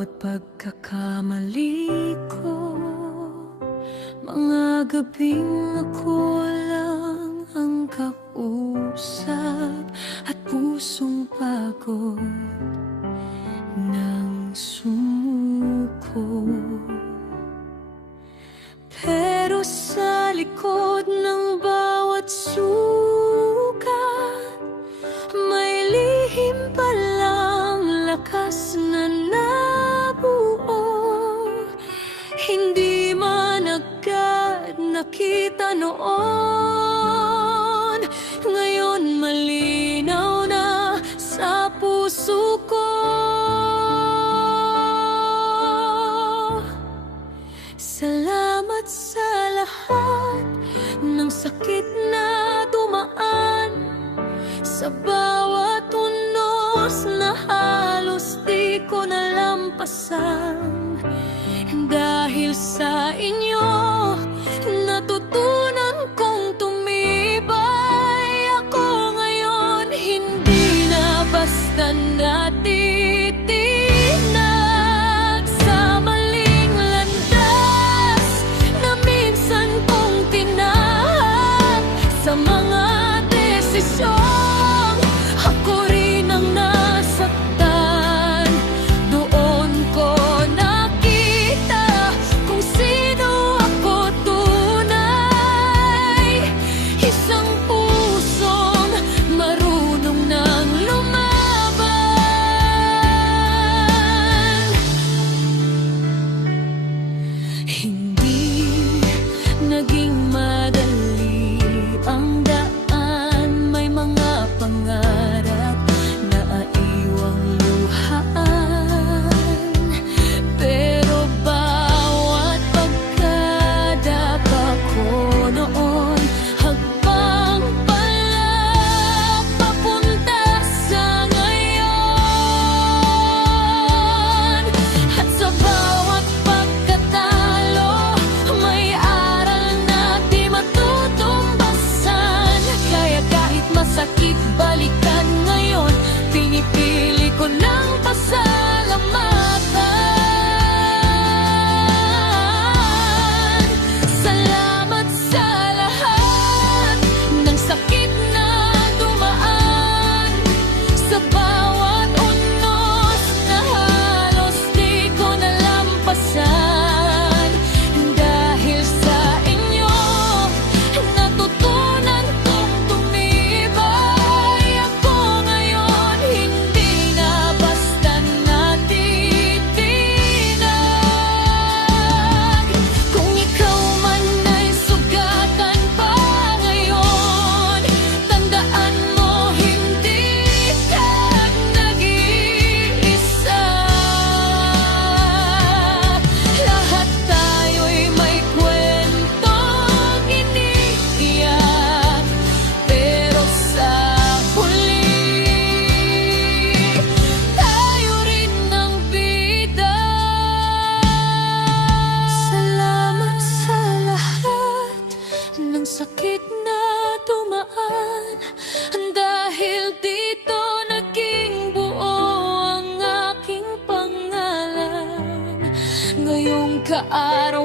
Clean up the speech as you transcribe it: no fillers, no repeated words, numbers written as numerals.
bawat pagkakamali ko, mga gabing ako lang ang kausap at pusong pagod ng sumuko. Pero sa likod ng bawat sugat, may lihim palang lakas na nabuo. Hindi man agad nakita noon, ngayon malinaw na sa puso ko. Salamat sa lahat ng sakit na dumaan, sa bawat unos na halos di ko nalampasan. Dahil sa inyo, natutunan kong tumibay. Ako ngayon hindi na basta natitinag sa maling landas na minsan kong tinahak. Sa mga desisyong ako rin ang nasaktan, doon ko nakita kung sino ako tunay. Isang pusong marunong nang lumaban. Hindi naging madali ang daan, may mga pangarap na aiwang luhaan. Pero bawat pagkadapa ko noon, hakbang pala papunta sa ngayon. At sa bawat pagkatalo, may aral na di matutumbasan. Kaya kahit masakit balikan ngayon, pinipili ko ng pasalamatan. Salamat sa lahat ng sakit na dumaan, sa bawat unos na halos di ko nalampasan. Dahil sa inyo, natutunan kong tumibay. Ako ngayon hindi na basta natitinag. Kung ikaw man ay sugatan pa ngayon, tandaan mo hindi ka nag-iisa. Lahat tayo'y may kwentong iniiyak, pero sa huli, tayo rin ang bida. Salamat sa lahat ng sakit na dumaan, dahil dito naging buo ang aking pangalan. Ngayong kaarawan